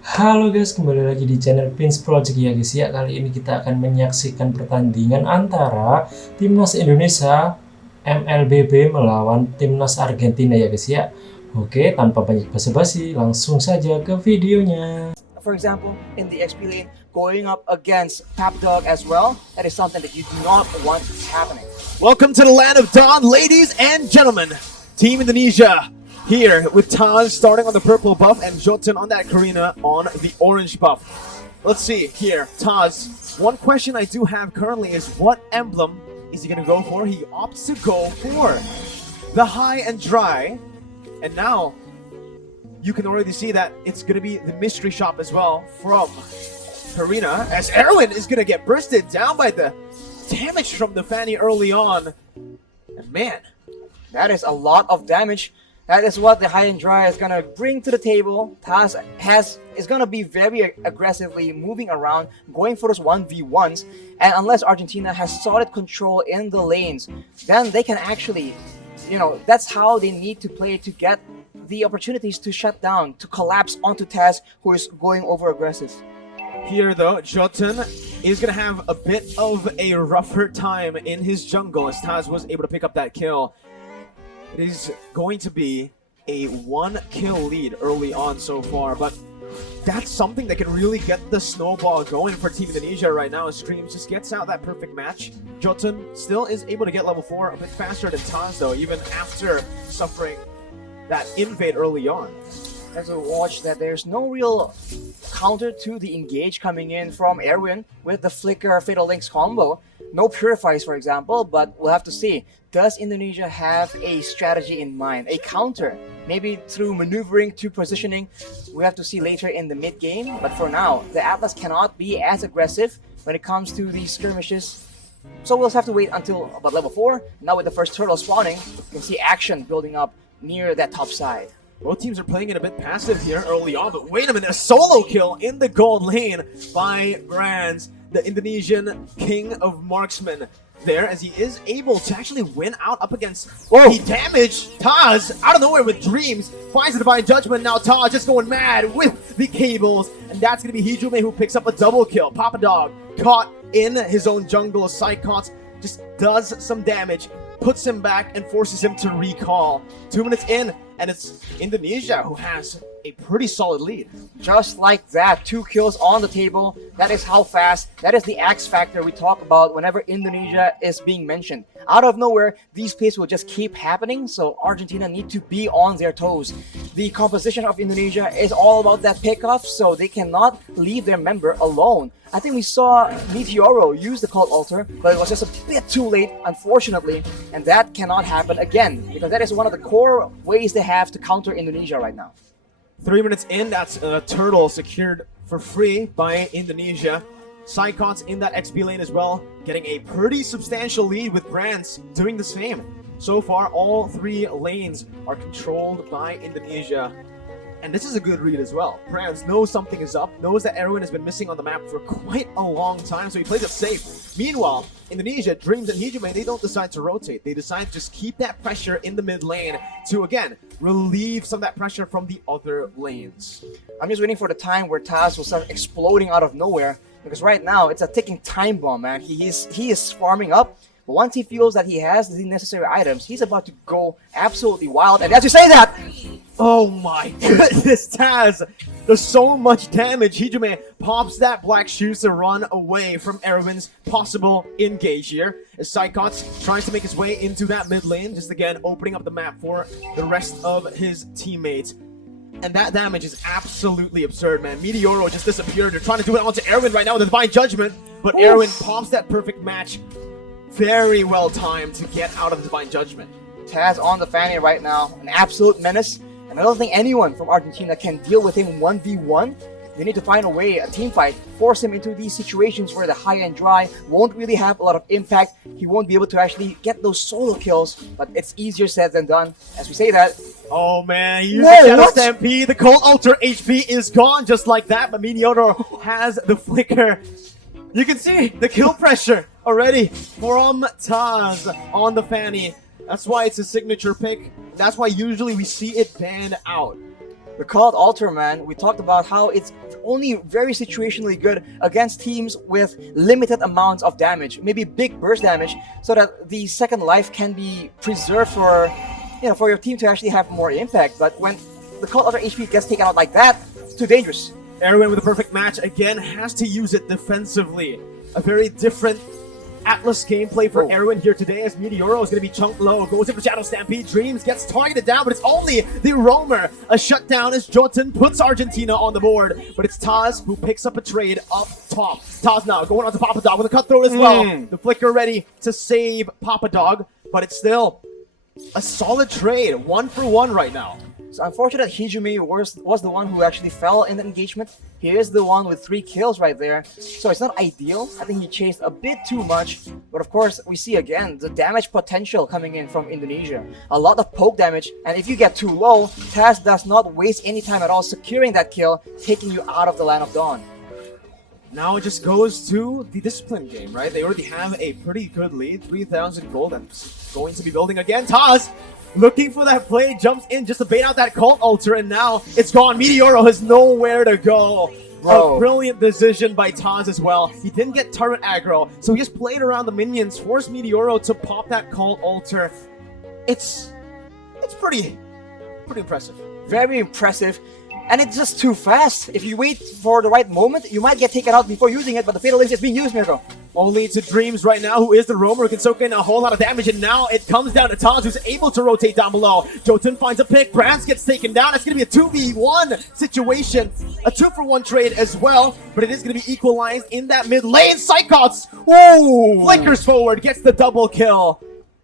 Halo guys, kembali lagi di channel Pins Project ya guys ya. Kali ini kita akan menyaksikan pertandingan antara Timnas Indonesia Mlbb melawan Timnas Argentina ya guys ya. Oke, tanpa banyak basa-basi, langsung saja ke videonya. For example, in the XP lane, going up against Top Dog as well, that is something that you do not want happening. Welcome to the land of Dawn, ladies and gentlemen. Team Indonesia here with Taz starting on the purple buff and Jotun on that Karina on the orange buff. Let's see here, Taz. One question I do have currently is what emblem is he going to go for? He opts to go for the high and dry. And now you can already see that it's going to be the mystery shop as well from Karina, as Erwin is going to get bursted down by the damage from the Fanny early on. And man, that is a lot of damage. That is what the high and dry is gonna bring to the table. Taz is gonna be very aggressively moving around, going for those 1v1s, and unless Argentina has solid control in the lanes, then they can actually, that's how they need to play to get the opportunities to shut down, to collapse onto Taz, who is going over aggressive. Here though, Jotun is going to have a bit of a rougher time in his jungle as Taz was able to pick up that kill. It is going to be a 1-kill lead early on so far, but that's something that can really get the snowball going for Team Indonesia right now as Streams just gets out that perfect match. Jotun still is able to get level 4 a bit faster than Taz though, even after suffering that invade early on. As we watch that there's no real counter to the engage coming in from Erwin with the Flicker Fatal Links combo. No Purifies, for example, but we'll have to see. Does Indonesia have a strategy in mind, a counter? Maybe through maneuvering to positioning, we have to see later in the mid game. But for now, the Atlas cannot be as aggressive when it comes to these skirmishes. So we'll have to wait until about level 4. Now with the first turtle spawning, you can see action building up near that top side. Both teams are playing it a bit passive here early on, but wait a minute, a solo kill in the gold lane by Brands, the Indonesian king of marksmen there, as he is able to actually win out up against the damage. Taz, out of nowhere with Dreams, finds the Divine Judgment. Now Taz just going mad with the cables, and that's going to be Hijume who picks up a double kill. Papa Dog caught in his own jungle. Psychots just does some damage, puts him back, and forces him to recall. 2 minutes in, and it's Indonesia who has a pretty solid lead. Just like that, 2 kills on the table. That is how fast, that is the X factor we talk about whenever Indonesia is being mentioned. Out of nowhere, these plays will just keep happening, so Argentina need to be on their toes. The composition of Indonesia is all about that pickoff, so they cannot leave their member alone. I think we saw Meteoro use the Cult Altar, but it was just a bit too late, unfortunately, and that cannot happen again, because that is one of the core ways they have to counter Indonesia right now. 3 minutes in, that's a turtle secured for free by Indonesia. Psychots in that XP lane as well, getting a pretty substantial lead with Brands doing the same. So far, all 3 lanes are controlled by Indonesia. And this is a good read as well. Brands knows something is up, knows that Erwin has been missing on the map for quite a long time, so he plays it safe. Meanwhile, Indonesia, Dreams and Hijume, they don't decide to rotate. They decide to just keep that pressure in the mid lane to, again, relieve some of that pressure from the other lanes. I'm just waiting for the time where Taz will start exploding out of nowhere, because right now it's a ticking time bomb, man. He is farming up, but once he feels that he has the necessary items, he's about to go absolutely wild. And as you say that, oh my goodness, Taz does so much damage. Hijume pops that black shoes to run away from Erwin's possible engage here, as Psychots tries to make his way into that mid lane, just again opening up the map for the rest of his teammates. And that damage is absolutely absurd, man. Meteoro just disappeared. They're trying to do it onto Erwin right now with the Divine Judgment, but Erwin pops that perfect match. Very well timed to get out of the Divine Judgment. Taz on the Fanny right now, an absolute menace, and I don't think anyone from Argentina can deal with him 1v1. They need to find a way, a team fight, force him into these situations where the high and dry won't really have a lot of impact. He won't be able to actually get those solo kills, but it's easier said than done. As we say that, oh man, he used the Shadow Stampede. The Cold Altar HP is gone just like that, but Meteoro has the Flicker. You can see the kill pressure already from Taz on the Fanny. That's why it's a signature pick. That's why usually we see it banned out. The Cult Altar, man, we talked about how it's only very situationally good against teams with limited amounts of damage, maybe big burst damage, so that the second life can be preserved for, for your team to actually have more impact. But when the Cult Altar HP gets taken out like that, it's too dangerous. Erwin with a perfect match again has to use it defensively. A very different Atlas gameplay for Erwin here today, as Meteoro is going to be chunked low, goes in for Shadow Stampede, Dreams gets targeted down, but it's only the Roamer. A shutdown as Jotun puts Argentina on the board, but it's Taz who picks up a trade up top. Taz now going on to Papa Dog with a cutthroat as well. The Flicker ready to save Papa Dog, but it's still a solid trade, 1-for-1 right now. It's unfortunate Hijumi was the one who actually fell in the engagement. He is the one with 3 kills right there, so it's not ideal. I think he chased a bit too much, but of course we see again the damage potential coming in from Indonesia. A lot of poke damage, and if you get too low, Taz does not waste any time at all securing that kill, taking you out of the Land of Dawn. Now it just goes to the discipline game, right? They already have a pretty good lead, 3,000 gold, and going to be building again. Taz looking for that play, jumps in just to bait out that Cult Altar, and now it's gone. Meteoro has nowhere to go. A brilliant decision by Taz as well. He didn't get turret aggro, so he just played around the minions, forced Meteoro to pop that Cult Altar. It's pretty impressive. Very impressive. And it's just too fast. If you wait for the right moment, you might get taken out before using it, but the Fatal Link is being used, Mirko. Only to Dreams right now, who is the Roamer, who can soak in a whole lot of damage, and now it comes down to Taz, who's able to rotate down below. Jotun finds a pick, Brands gets taken down. It's going to be a 2v1 situation, a 2-for-1 trade as well, but it is going to be equalized in that mid lane. Psychots, flickers forward, gets the double kill,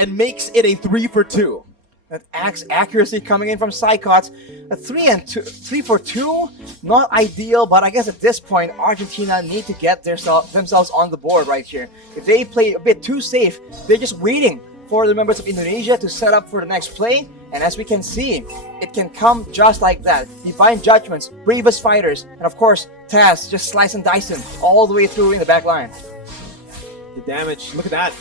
and makes it a 3-for-2. That axe accuracy coming in from Psychots. A 3-for-2, not ideal, but I guess at this point, Argentina need to get themselves on the board right here. If they play a bit too safe, they're just waiting for the members of Indonesia to set up for the next play, and as we can see, it can come just like that. Divine Judgments, Bravest Fighters, and of course, Taz just slice and dice him all the way through in the back line. The damage, look at that.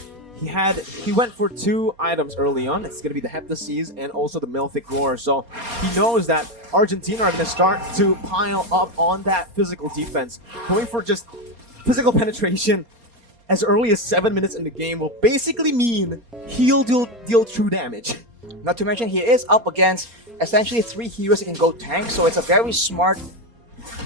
He went for 2 items early on. It's going to be the Heptases and also the Melthic Roar. So he knows that Argentina are going to start to pile up on that physical defense. Going for just physical penetration as early as 7 minutes in the game will basically mean he'll deal true damage. Not to mention, he is up against essentially 3 heroes that can go tank, so it's a very smart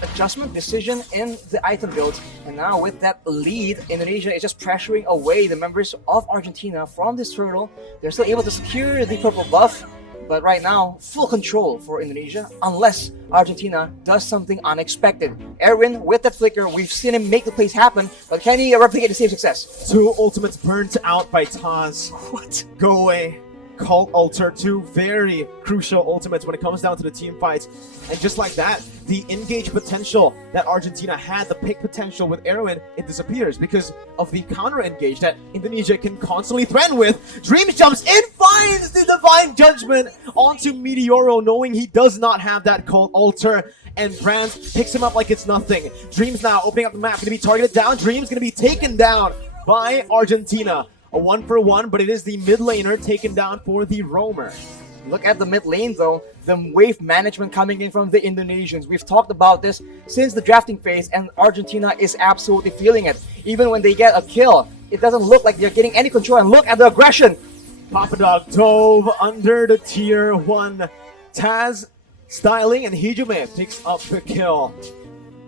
adjustment decision in the item build. And now with that lead, Indonesia is just pressuring away the members of Argentina from this turtle. They're still able to secure the purple buff, but right now, full control for Indonesia, unless Argentina does something unexpected. Erwin with that flicker, we've seen him make the plays happen, but can he replicate the same success? 2 ultimates burnt out by Taz. What? Go away. Cult Altar, 2 very crucial ultimates when it comes down to the team fights. And just like that, the engage potential that Argentina had, the pick potential with Erwin, it disappears because of the counter engage that Indonesia can constantly threaten with. Dreams jumps in, finds the Divine Judgment onto Meteoro, knowing he does not have that Cult Altar, and Brands picks him up like it's nothing. Dreams now opening up the map, going to be targeted down. Dreams going to be taken down by Argentina. A 1-for-1, but it is the mid laner taken down for the Roamer. Look at the mid lane though, the wave management coming in from the Indonesians. We've talked about this since the drafting phase, and Argentina is absolutely feeling it. Even when they get a kill, it doesn't look like they're getting any control, and look at the aggression. Papa Dog dove under the tier 1. Taz styling, and Hijime picks up the kill.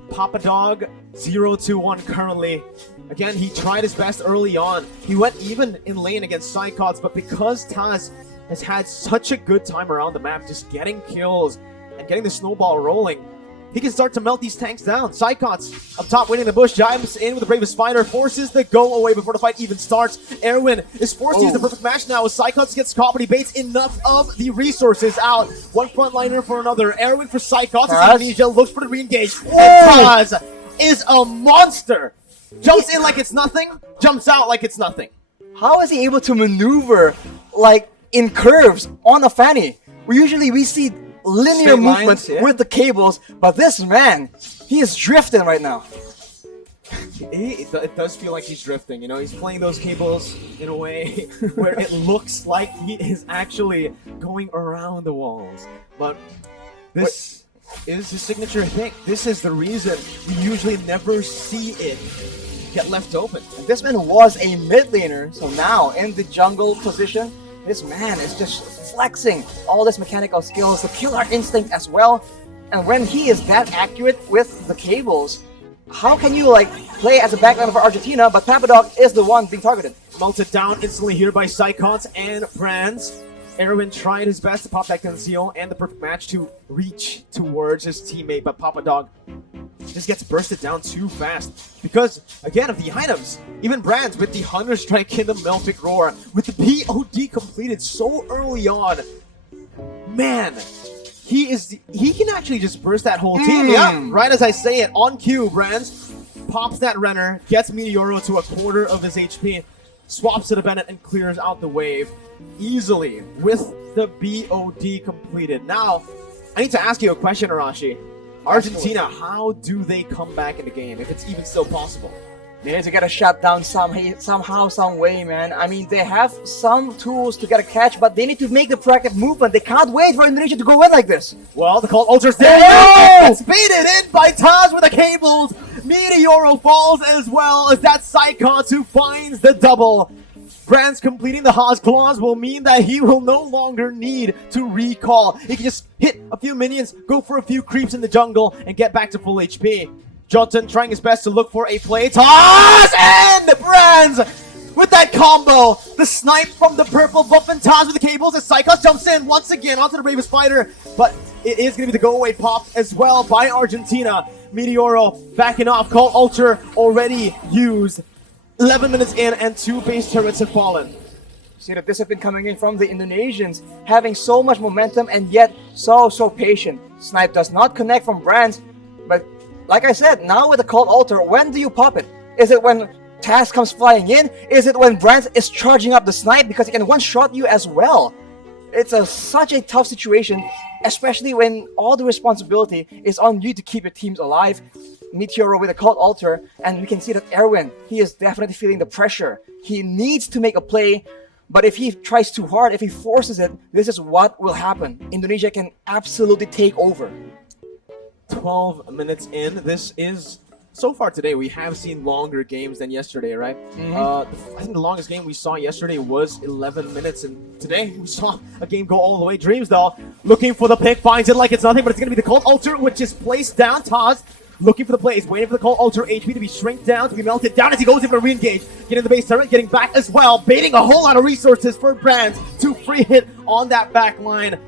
Papa Dog 0-1 currently. Again, he tried his best early on. He went even in lane against Psychots, but because Taz has had such a good time around the map, just getting kills and getting the snowball rolling, he can start to melt these tanks down. Psychots up top winning the bush, jumps in with the Bravest Fighter, forces the go away before the fight even starts. Erwin is forced to use the perfect match now as Psychots gets caught, but he baits enough of the resources out. One frontliner for another. Erwin for Psychots as Indonesia looks for the re-engage. And Taz is a monster. Jumps in like it's nothing, jumps out like it's nothing. How is he able to maneuver like in curves on a fanny? We see linear movements with the cables, but this man, he is drifting right now. It does feel like he's drifting, you know, he's playing those cables in a way where it looks like he is actually going around the walls. But this... is his signature hit. This is the reason we usually never see it get left open. And this man was a mid laner, so now in the jungle position, this man is just flexing all this mechanical skills, the killer instinct as well. And when he is that accurate with the cables, how can you like play as a backliner for Argentina, but Papadog is the one being targeted? Melted down instantly here by Psychons and Brands. Erwin tried his best to pop that conceal and the perfect match to reach towards his teammate, but Papadog just gets bursted down too fast because, again, of the items. Even Brands with the Hunger Strike in the Melfic Roar, with the POD completed so early on. Man, he can actually just burst that whole team. Yeah, right as I say it, on cue, Brands pops that Renner, gets Meteoro to a quarter of his HP, swaps to the Bennett and clears out the wave easily with the BOD completed. Now, I need to ask you a question, Arashi. Argentina, how do they come back in the game, if it's even still possible? They need to get a shutdown somehow, some way, man. I mean, they have some tools to get a catch, but they need to make the proactive movement. They can't wait for Indonesia to go in like this. Well, the Cult Ultra's there. It's baited in by Taj with the cables. Meteoro falls as well as that Psychons who finds the double. Brands completing the Haas Claws will mean that he will no longer need to recall. He can just hit a few minions, go for a few creeps in the jungle, and get back to full HP. Jotun trying his best to look for a play. Taz and Brands with that combo. The snipe from the purple buff and Taz with the cables as Psychos jumps in once again onto the Bravest Fighter. But it is going to be the go-away pop as well by Argentina. Meteoro backing off. Call Ultra already used. 11 minutes in and 2 base turrets have fallen. See the discipline coming in from the Indonesians, having so much momentum and yet so patient. Snipe does not connect from Brands, but like I said, now with the Cold Altar, when do you pop it? Is it when Taz comes flying in? Is it when Brands is charging up the Snipe because he can one-shot you as well? It's such a tough situation, especially when all the responsibility is on you to keep your teams alive. Meteoro with a Cold Altar, and we can see that Erwin, he is definitely feeling the pressure. He needs to make a play, but if he tries too hard, if he forces it, this is what will happen. Indonesia can absolutely take over. 12 minutes in. This is, so far today, we have seen longer games than yesterday, right? I think the longest game we saw yesterday was 11 minutes, and today we saw a game go all the way. Dreams, though, looking for the pick, finds it like it's nothing, but it's going to be the Cold Altar, which is placed down. Taz looking for the plays, waiting for the Cold Ultra HP to be shrink down, to be melted down as he goes in for re-engage. Getting the base turret, getting back as well, baiting a whole lot of resources for Brands to free hit on that back line.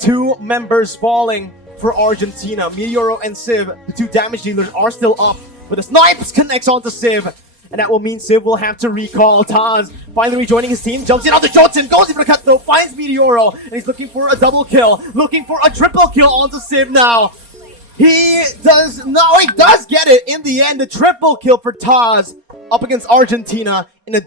2 members falling for Argentina. Meteoro and Civ, the 2 damage dealers, are still up, but the Snipes connects onto Civ, and that will mean Civ will have to recall. Taz finally rejoining his team, jumps in onto Johnson, goes in for the cut though, finds Meteoro, and he's looking for a double kill, looking for a triple kill onto Civ now. He does get it in the end. The triple kill for Taz up against Argentina in a